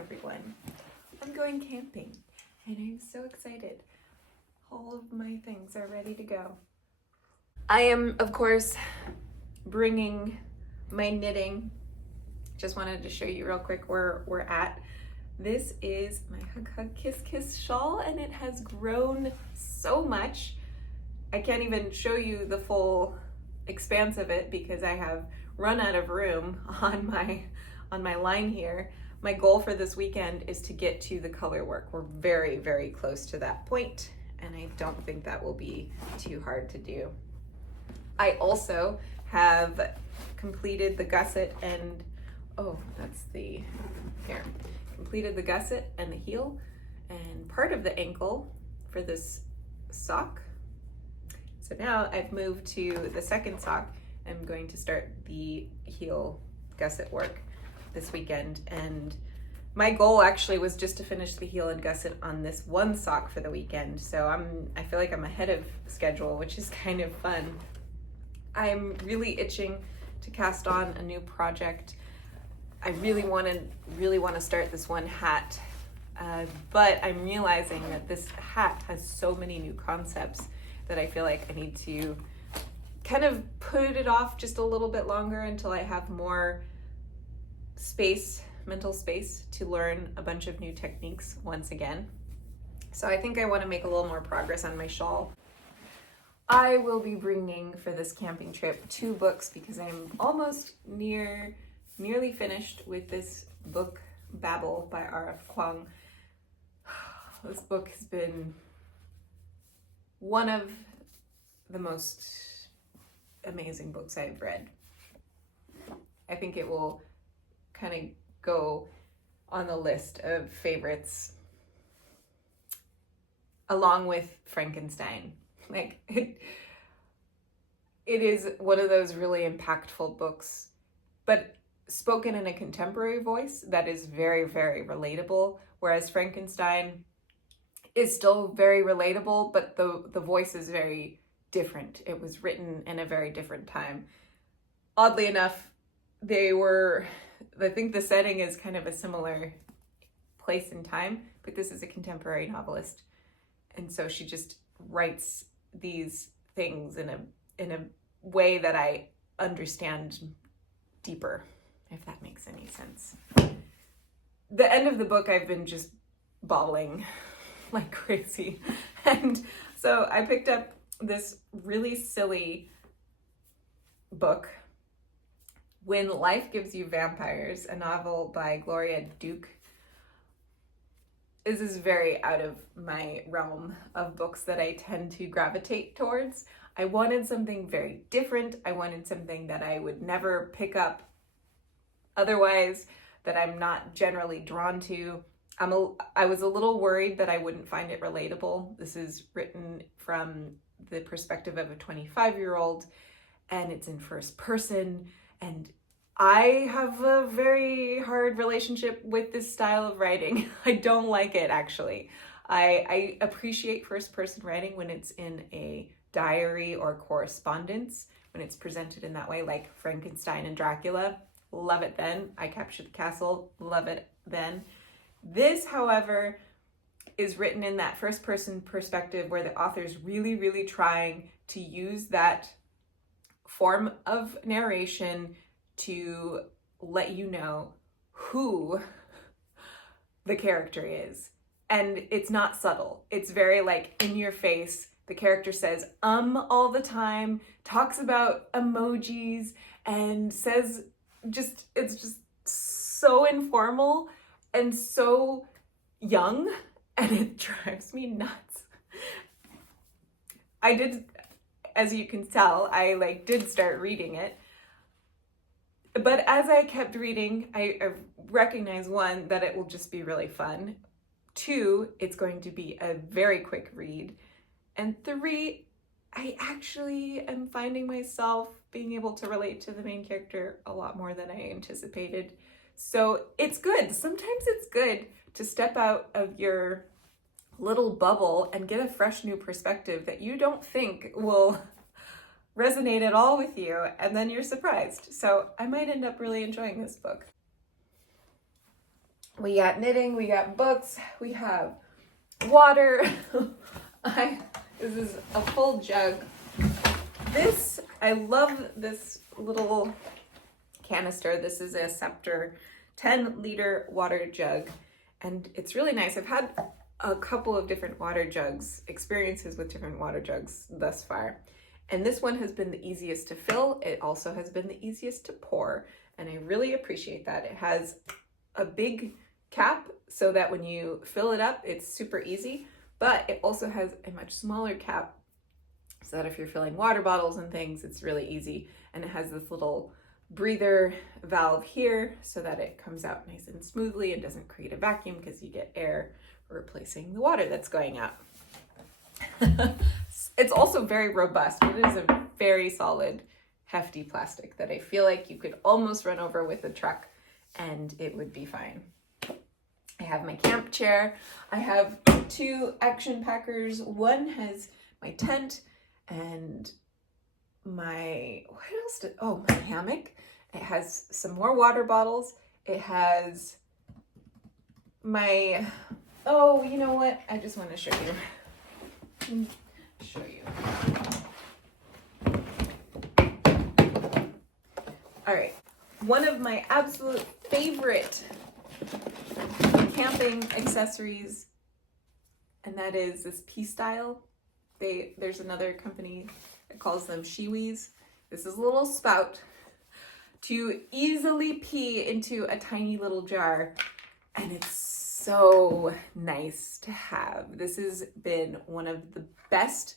everyone. I'm going camping and I'm so excited. All of my things are ready to go. I am, of course, bringing my knitting. Just wanted to show you real quick where we're at. This is my Hug Hug Kiss Kiss shawl and it has grown so much. I can't even show you the full expanse of it because I have run out of room on my line here. My goal for this weekend is to get to the color work. We're very, very close to that point, and I don't think that will be too hard to do. I also have completed the gusset and, completed the gusset and the heel and part of the ankle for this sock. So now I've moved to the second sock. I'm going to start the heel gusset work this weekend, and my goal actually was just to finish the heel and gusset on this one sock for the weekend. So I feel like I'm ahead of schedule, which is kind of fun. I'm really itching to cast on a new project. I really want to start this one hat, but I'm realizing that this hat has so many new concepts that I feel like I need to kind of put it off just a little bit longer until I have more mental space to learn a bunch of new techniques once again. So I think I want to make a little more progress on my shawl. I will be bringing for this camping trip 2 books because I'm almost nearly finished with this book, Babel by R.F. Kuang. This book has been one of the most amazing books I've read. I think it will kind of go on the list of favorites along with Frankenstein. Like it is one of those really impactful books, but spoken in a contemporary voice that is very, very relatable, whereas Frankenstein is still very relatable, but the voice is very different. It was written in a very different time. Oddly enough, I think the setting is kind of a similar place and time, but this is a contemporary novelist. And so she just writes these things in a way that I understand deeper, if that makes any sense. The end of the book, I've been just bawling like crazy. And so I picked up this really silly book, When Life Gives You Vampires, a novel by Gloria Duke. This is very out of my realm of books that I tend to gravitate towards. I wanted something very different. I wanted something that I would never pick up otherwise, that I'm not generally drawn to. I was a little worried that I wouldn't find it relatable. This is written from the perspective of a 25-year-old, and it's in first person, and I have a very hard relationship with this style of writing. I don't like it, actually. I appreciate first-person writing when it's in a diary or correspondence, when it's presented in that way, like Frankenstein and Dracula. Love it then. I Captured the Castle. Love it then. This, however, is written in that first-person perspective where the author's really, really trying to use that form of narration to let you know who the character is. And it's not subtle. It's very like in your face. The character says all the time, talks about emojis, and says it's just so informal and so young, and it drives me nuts. I did, as you can tell, I did start reading it. But as I kept reading, I recognized, 1, that it will just be really fun. 2, it's going to be a very quick read. And 3, I actually am finding myself being able to relate to the main character a lot more than I anticipated. So it's good. Sometimes it's good to step out of your little bubble and get a fresh new perspective that you don't think will resonate at all with you, and then you're surprised. So I might end up really enjoying this book. We got knitting, we got books, we have water. This is a full jug. I love this little canister. This is a Scepter 10-liter water jug, and it's really nice. I've had a couple of different experiences with different water jugs thus far. And this one has been the easiest to fill. It also has been the easiest to pour, and I really appreciate that. It has a big cap so that when you fill it up, it's super easy, but it also has a much smaller cap so that if you're filling water bottles and things, it's really easy. And it has this little breather valve here so that it comes out nice and smoothly and doesn't create a vacuum because you get air replacing the water that's going out. It's also very robust. It is a very solid, hefty plastic that I feel like you could almost run over with a truck and it would be fine. I have my camp chair. I have 2 action packers. One has my tent and my hammock. It has some more water bottles. It has my, you know what? I just want to show you. All right. One of my absolute favorite camping accessories, and that is this pee style. There's another company that calls them Shiwis. This is a little spout to easily pee into a tiny little jar, and it's so nice to have. This has been one of the best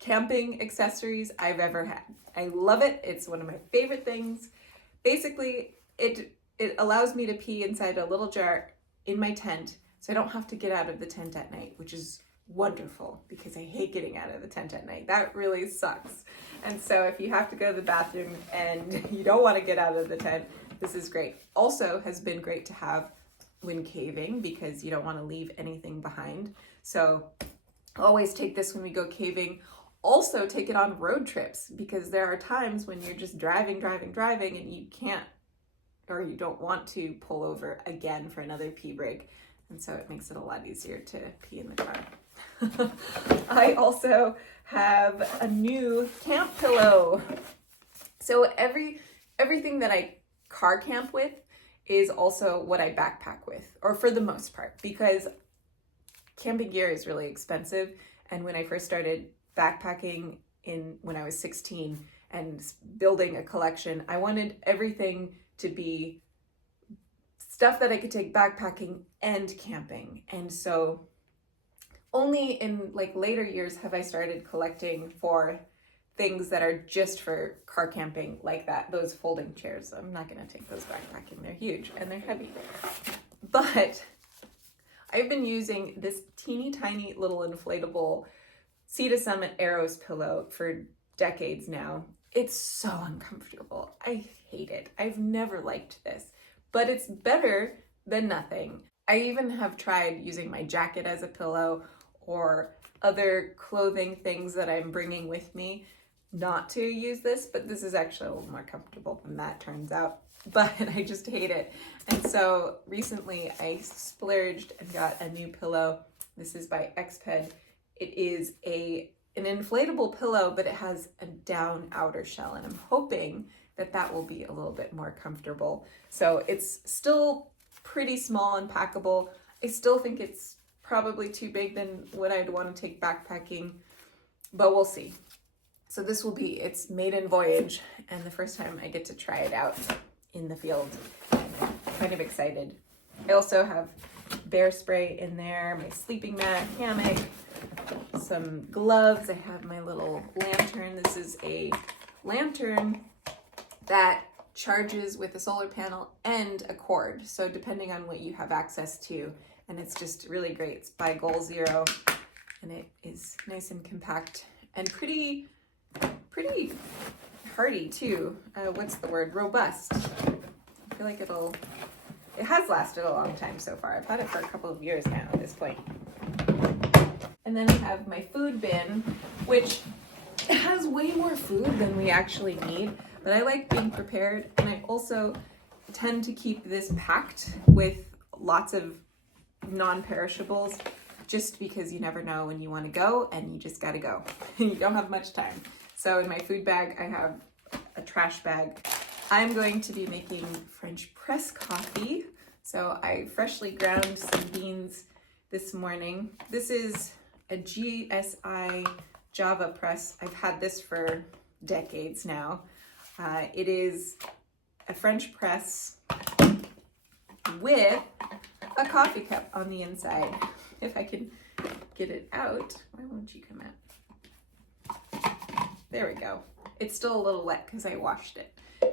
camping accessories I've ever had. I love it. It's one of my favorite things. Basically, it allows me to pee inside a little jar in my tent, so I don't have to get out of the tent at night, which is wonderful because I hate getting out of the tent at night. That really sucks. And so if you have to go to the bathroom and you don't want to get out of the tent, this is great. Also has been great to have when caving because you don't want to leave anything behind. So always take this when we go caving. Also take it on road trips because there are times when you're just driving and you can't or you don't want to pull over again for another pee break. And so it makes it a lot easier to pee in the car. I also have a new camp pillow. So everything that I car camp with is also what I backpack with, or for the most part, because camping gear is really expensive. And when I first started backpacking when I was 16 and building a collection, I wanted everything to be stuff that I could take backpacking and camping. And so only in later years have I started collecting for things that are just for car camping, like those folding chairs. I'm not gonna take those backpacking. They're huge and they're heavy. But I've been using this teeny tiny little inflatable Sea to Summit Arrows pillow for decades now. It's so uncomfortable. I hate it. I've never liked this, but it's better than nothing. I even have tried using my jacket as a pillow or other clothing things that I'm bringing with me not to use this, but this is actually a little more comfortable than that turns out, but I just hate it. And so recently I splurged and got a new pillow. This is by Xped. It is an inflatable pillow, but it has a down outer shell, and I'm hoping that will be a little bit more comfortable. So it's still pretty small and packable. I still think it's probably too big than what I'd want to take backpacking, but we'll see. So this will be its maiden voyage and the first time I get to try it out in the field. I'm kind of excited. I also have bear spray in there, my sleeping mat, hammock, some gloves. I have my little lantern. This is a lantern that charges with a solar panel and a cord. So depending on what you have access to, and it's just really great. It's by Goal Zero, and it is nice and compact and pretty hardy too. What's the word? Robust. I feel like it has lasted a long time so far. I've had it for a couple of years now at this point. And then I have my food bin, which has way more food than we actually need, but I like being prepared, and I also tend to keep this packed with lots of non-perishables, just because you never know when you want to go and you just gotta go. You don't have much time. So in my food bag, I have a trash bag. I'm going to be making French press coffee. So I freshly ground some beans this morning. This is a GSI Java press. I've had this for decades now. It is a French press with a coffee cup on the inside. If I can get it out, why won't you come out? There we go. It's still a little wet because I washed it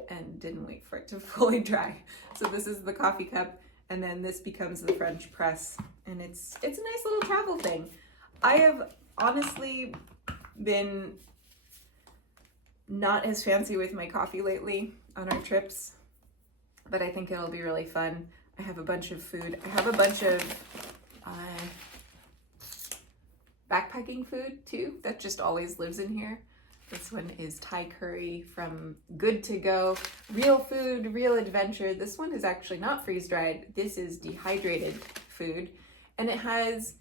and didn't wait for it to fully dry. So this is the coffee cup, and then this becomes the French press, and it's a nice little travel thing. I have honestly been not as fancy with my coffee lately on our trips, but I think it'll be really fun. I have a bunch of food. I have a bunch of backpacking food too that just always lives in here. This one is Thai curry from Good to Go. Real food, real adventure. This one is actually not freeze-dried. This is dehydrated food, and it has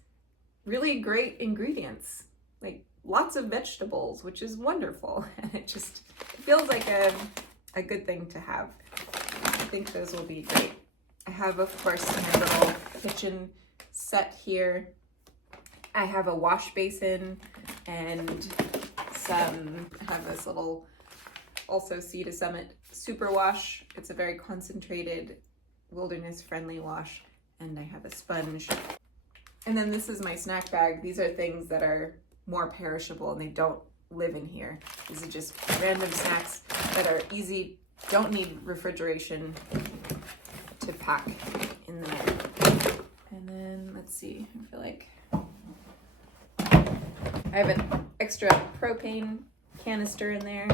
really great ingredients, like lots of vegetables, which is wonderful. And it feels like a good thing to have. I think those will be great. I have, of course, my little kitchen set here. I have a wash basin and I have this little, also Sea to Summit super wash. It's a very concentrated, wilderness friendly wash. And I have a sponge. And then this is my snack bag. These are things that are more perishable and they don't live in here. These are just random snacks that are easy, don't need refrigeration to pack in there. And then let's see, I feel like I have an extra propane canister in there.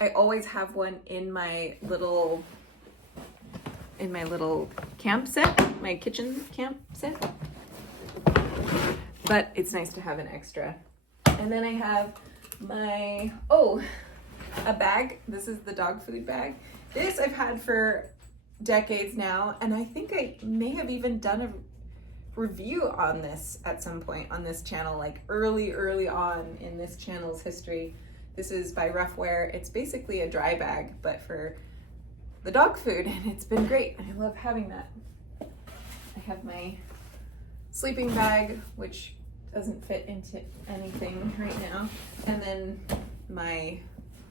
I always have one in my little camp set, my kitchen camp set. But it's nice to have an extra. And then I have a bag. This is the dog food bag. This I've had for decades now, and I think I may have even done a review on this at some point on this channel, like early on in this channel's history. This is by Roughwear. It's basically a dry bag, but for the dog food, and it's been great. I love having that. I have my sleeping bag, which doesn't fit into anything right now. And then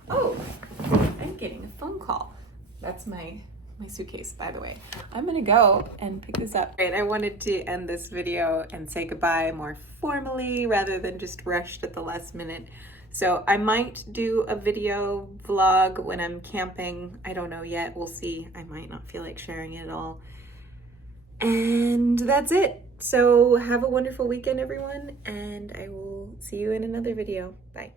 I'm getting a phone call. That's my suitcase, by the way. I'm gonna go and pick this up. Right, I wanted to end this video and say goodbye more formally rather than just rushed at the last minute. So I might do a video vlog when I'm camping. I don't know yet, we'll see. I might not feel like sharing it at all. And that's it. So have a wonderful weekend, everyone, and I will see you in another video. Bye.